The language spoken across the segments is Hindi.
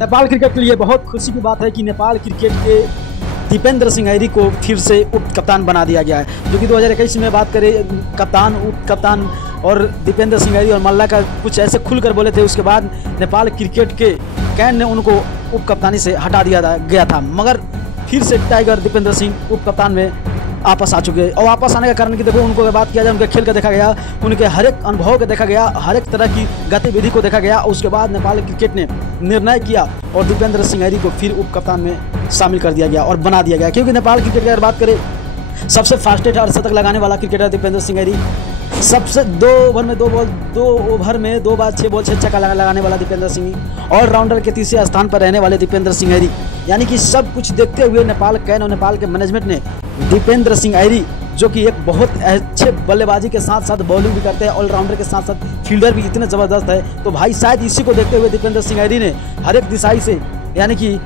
नेपाल क्रिकेट के लिए बहुत खुशी की बात है कि नेपाल क्रिकेट के दीपेंद्र सिंह ऐरी को फिर से उप कप्तान बना दिया गया है। जो कि 2021 में बात करें कप्तान उप कप्तान और दीपेंद्र सिंह ऐरी और मल्ला का कुछ ऐसे खुलकर बोले थे, उसके बाद नेपाल क्रिकेट के कैन ने उनको उप कप्तानी से हटा दिया गया था, मगर फिर से टाइगर दीपेंद्र सिंह उप कप्तान में वापस आ चुके हैं। और वापस आने का कारण कि देखो, उनको अगर बात किया जाए उनके खेल का देखा गया, उनके हर एक अनुभव को देखा गया, हर एक तरह की गतिविधि को देखा गया। और उसके बाद नेपाल क्रिकेट ने निर्णय किया और दीपेंद्र सिंह ऐरी को फिर उप कप्तान में शामिल कर दिया गया और बना दिया गया। क्योंकि नेपाल क्रिकेट की अगर बात करें, सबसे फास्टेस्ट अर्धशतक लगाने वाला क्रिकेटर दीपेंद्र सिंह ऐरी, सबसे 2 ओवर में 2 बार 6 बॉल 6 छक्का लगाने वाला दीपेंद्र सिंह, ऑलराउंडर के तीसरे स्थान पर रहने वाले दीपेंद्र सिंह ऐरी। यानी कि सब कुछ देखते हुए नेपाल कैन और नेपाल के मैनेजमेंट ने दीपेंद्र सिंह ऐरी, जो कि एक बहुत अच्छे बल्लेबाजी के साथ साथ बॉलिंग भी करते हैं, ऑलराउंडर के साथ साथ फील्डर भी इतने ज़बरदस्त है, तो भाई शायद इसी को देखते हुए दीपेंद्र सिंह ऐरी ने हर एक दिशाई से, यानी कि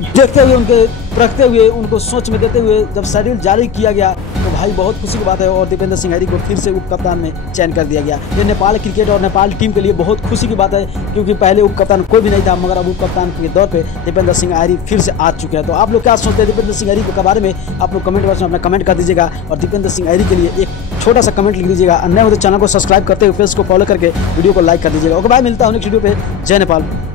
देखते हुए, उनके परखते हुए, उनको सोच में देते हुए जब शेड्यूल जारी किया गया, तो भाई बहुत खुशी की बात है। और दीपेंद्र सिंह ऐरी को फिर से उप कप्तान में चयन कर दिया गया। ये नेपाल क्रिकेट और नेपाल टीम के लिए बहुत खुशी की बात है, क्योंकि पहले उप कप्तान कोई भी नहीं था, मगर अब उप कप्तान के दौर पे दीपेंद्र सिंह ऐरी फिर से आ चुके हैं। तो आप लोग क्या सोचते हैं दीपेंद्र सिंह ऐरी के बारे में? आप लोग कमेंट बॉक्स में अपना कमेंट कर दीजिएगा और दीपेंद्र सिंह ऐरी के लिए एक छोटा सा कमेंट लिख दीजिएगा। नए हो तो चैनल को सब्सक्राइब करते हुए फेस को फॉलो करके वीडियो को लाइक कर दीजिएगा। ओके बाय, मिलता हूं नेक्स्ट वीडियो पे। जय नेपाल।